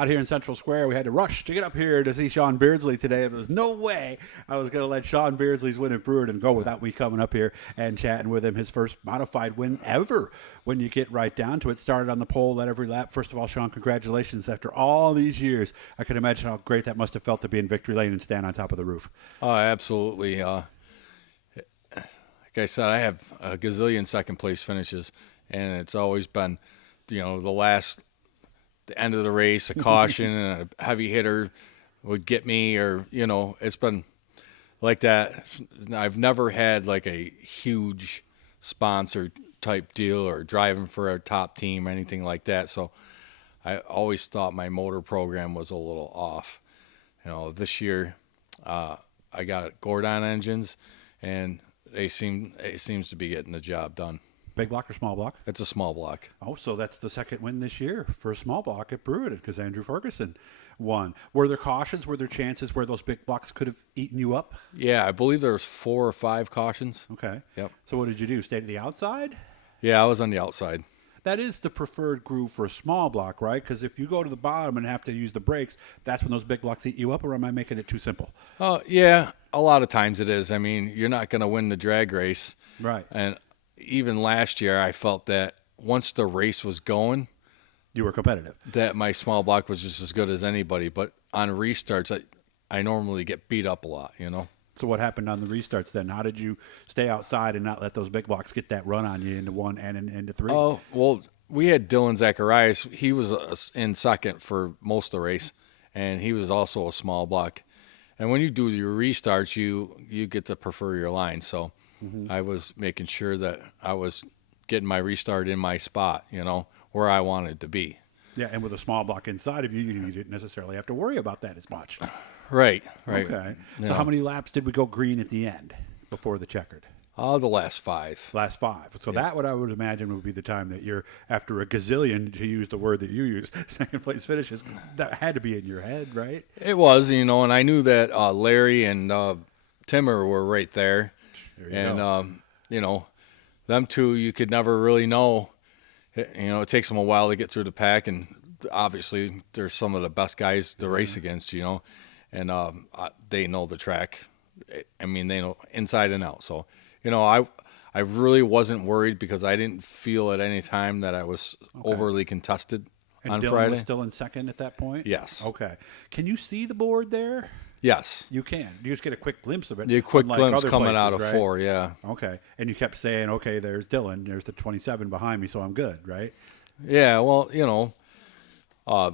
out here in Central Square. We had to rush to get up here to see Sean Beardsley today. There was no way I was going to let Sean Beardsley's win at Brewerton go without me coming up here and chatting with him. His first modified win ever when you get right down to it. Started on the pole at every lap. First of all, Sean, congratulations. After all these years, I can imagine how great that must have felt to be in victory lane and stand on top of the roof. Oh, absolutely. Like I said, I have a gazillion second-place finishes, and it's always been, the end of the race, a caution and a heavy hitter would get me, or, it's been like that. I've never had like a huge sponsor type deal or driving for a top team or anything like that. So I always thought my motor program was a little off. This year I got Gordon engines, and it seems to be getting the job done. Big block or small block? It's a small block. Oh, so that's the second win this year for a small block at Brewerton because Andrew Ferguson won. Were there cautions? Were there chances where those big blocks could have eaten you up? Yeah, I believe there was 4 or 5 cautions. Okay. Yep. So what did you do? Stay to the outside? Yeah, I was on the outside. That is the preferred groove for a small block, right? Because if you go to the bottom and have to use the brakes, that's when those big blocks eat you up, or am I making it too simple? Oh, yeah, a lot of times it is. I mean, you're not going to win the drag race. Right. And even last year, I felt that once the race was going, you were competitive. That my small block was just as good as anybody. But on restarts, I normally get beat up a lot, So what happened on the restarts then? How did you stay outside and not let those big blocks get that run on you into 1 and into 3? Oh, well, we had Dylan Zacharias. He was in second for most of the race, and he was also a small block. And when you do your restarts, you get to prefer your line. So I was making sure that I was getting my restart in my spot, where I wanted to be. Yeah, and with a small block inside of you, you didn't necessarily have to worry about that as much. Right. Okay. So how many laps did we go green at the end before the checkered? The last 5. Last 5. So that what I would imagine would be the time that you're, after a gazillion, to use the word that you use, second place finishes, that had to be in your head, right? It was, and I knew that Larry and Timmer were right there. Them two, you could never really know. It takes them a while to get through the pack, and obviously they're some of the best guys to race against, and they know the track. I mean, they know inside and out. So, I really wasn't worried because I didn't feel at any time that I was overly contested on Dylan Friday. Was still in second at that point? Yes. Okay. Can you see the board there? Yes. You can. You just get a quick glimpse of it. A quick glimpse other coming places, out of right? 4, yeah. Okay. And you kept saying, okay, there's Dylan. There's the 27 behind me, so I'm good, right? Yeah, well, I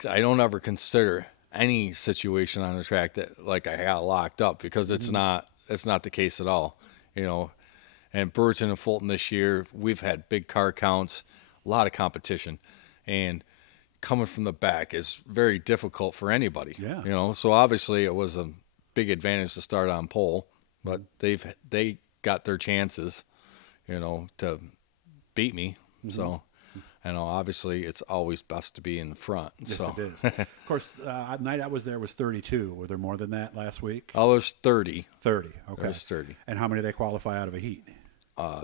don't ever consider any situation on the track that like I got locked up because it's not the case at all, And Brewerton and Fulton this year, we've had big car counts, a lot of competition, and coming from the back is very difficult for anybody. Yeah. So obviously it was a big advantage to start on pole, but they got their chances, to beat me. So. Obviously, it's always best to be in the front. Yes, so. it is. Of course, night I was there was 32. Were there more than that last week? I was 30. 30, okay. I was 30. And how many did they qualify out of a heat?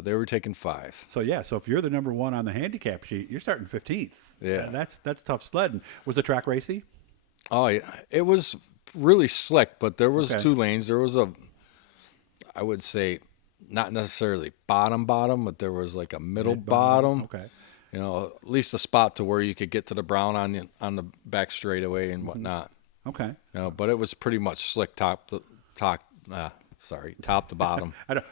They were taking 5. So, so if you're the number 1 on the handicap sheet, you're starting 15th. Yeah. That's tough sledding. Was the track racy? Oh, yeah. It was really slick, but there was 2 lanes. There was I would say, not necessarily bottom, but there was like a middle bottom. Okay. At least a spot to where you could get to the brown on the back straightaway and whatnot. Okay. But it was pretty much slick top to bottom. I know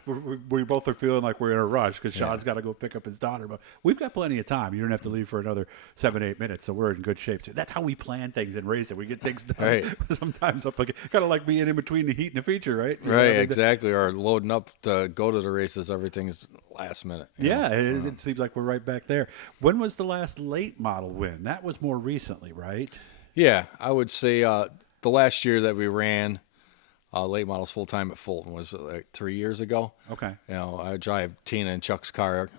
we both are feeling like we're in a rush because Sean's got to go pick up his daughter, but we've got plenty of time. You don't have to leave for another 7-8 minutes, so we're in good shape. So that's how we plan things in racing. We get things done. Right. Sometimes kind of like being in between the heat and the feature, right? Right, exactly. Or loading up to go to the races, everything's last minute. It seems like we're right back there. When was the last late model win? That was more recently, right? Yeah, I would say the last year that we ran late models full time at Fulton was like 3 years ago. Okay. I drive Tina and Chuck's car,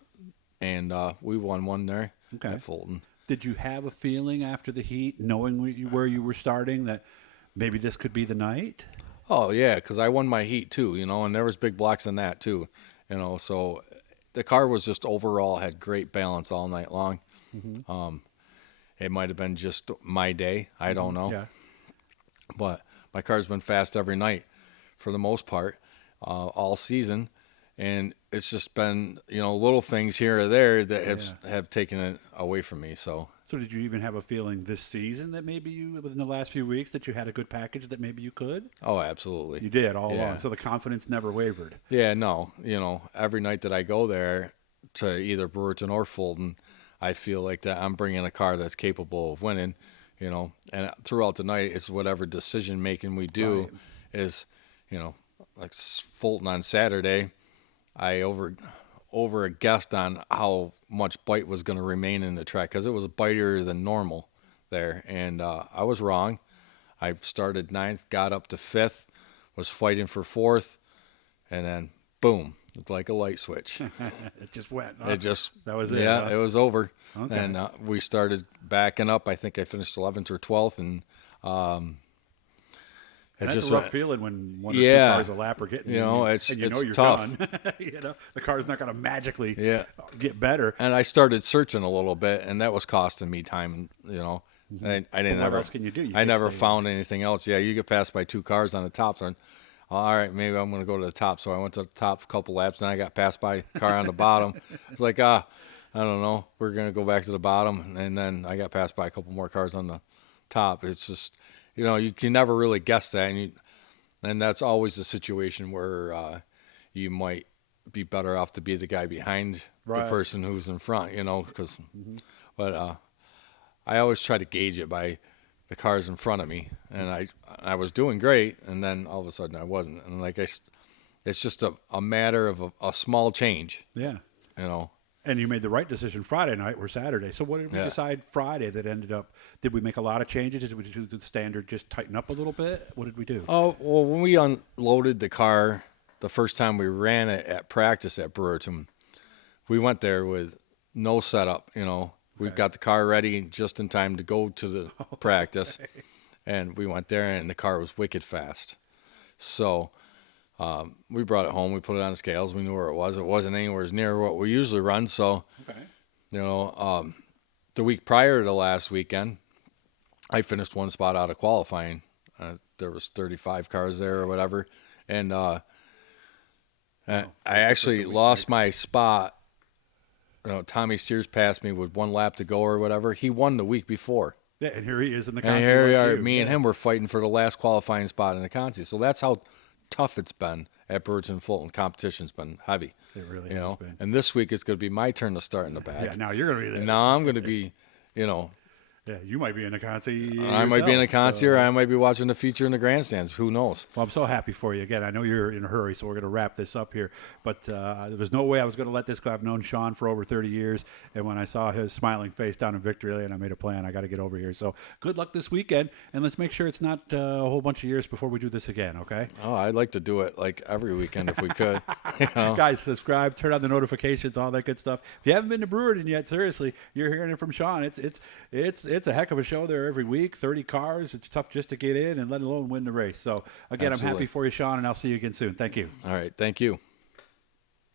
and we won one there at Fulton. Did you have a feeling after the heat, knowing where you were starting, that maybe this could be the night? Oh yeah, because I won my heat too, and there was big blocks in that too, So the car was just overall had great balance all night long. It might have been just my day. I don't know. Yeah. But my car's been fast every night for the most part, all season. And it's just been, little things here or there that have taken it away from me. So did you even have a feeling this season that maybe you, within the last few weeks, that you had a good package that maybe you could? Oh, absolutely. You did all along. So the confidence never wavered. Yeah, no. Every night that I go there to either Brewerton or Fulton, I feel like that I'm bringing a car that's capable of winning, and throughout the night, it's whatever decision making we do is, like Fulton on Saturday, I over guessed on how much bite was going to remain in the track because it was bitier than normal there, and I was wrong. I started 9th, got up to 5th, was fighting for 4th, and then boom, it's like a light switch. It just went. That was it. Yeah, it was over. Okay. And we started backing up. I think I finished 11th or 12th, and that's just a rough feeling when one or two cars a lap are getting it's you're tough. done. The car's not going to magically get better. And I started searching a little bit, and that was costing me time. I didn't. What else can you do? I never found anything else. Yeah, you get passed by 2 cars on the top. So, all right, maybe I'm going to go to the top. So I went to the top a couple laps, and I got passed by a car on the bottom. It's like I don't know. We're going to go back to the bottom, and then I got passed by a couple more cars on the top. It's just. You can never really guess that, and that's always a situation where you might be better off to be the guy behind the person who's in front, because. But I always try to gauge it by the cars in front of me, and I was doing great, and then all of a sudden I wasn't, and it's just a matter of a small change. Yeah. And you made the right decision Friday night or Saturday. So what did we decide Friday that ended up? Did we make a lot of changes? Did we do the standard just tighten up a little bit? What did we do? Oh, well, when we unloaded the car the first time we ran it at practice at Brewerton, we went there with no setup. We got the car ready just in time to go to the practice. And we went there, and the car was wicked fast. So we brought it home. We put it on the scales. We knew where it was. It wasn't anywhere near what we usually run. So, the week prior to last weekend, I finished 1 spot out of qualifying. There was 35 cars there or whatever. And I actually lost my spot. Tommy Sears passed me with 1 lap to go or whatever. He won the week before. Yeah, and here he is in the Conti. And here we are. Me and him were fighting for the last qualifying spot in the Conti. So that's how tough it's been at Brewerton Fulton. Competition's been heavy. It really has been. And this week it's going to be my turn to start in the back. Yeah, now you're going to be there. Now I'm going to be, Yeah, you might be in the Conti. I might be in the Conti, or I might be watching the feature in the grandstands. Who knows? Well, I'm so happy for you. Again, I know you're in a hurry, so we're going to wrap this up here. But there was no way I was going to let this go. I've known Sean for over 30 years, and when I saw his smiling face down in Victory Lane, I made a plan. I got to get over here. So good luck this weekend, and let's make sure it's not a whole bunch of years before we do this again, okay? Oh, I'd like to do it like every weekend if we could. Guys, subscribe, turn on the notifications, all that good stuff. If you haven't been to Brewerton yet, seriously, you're hearing it from Sean. It's a heck of a show there every week. 30 cars. It's tough just to get in and let alone win the race. So again, Absolutely. I'm happy for you, Sean, and I'll see you again soon. Thank you. All right. Thank you.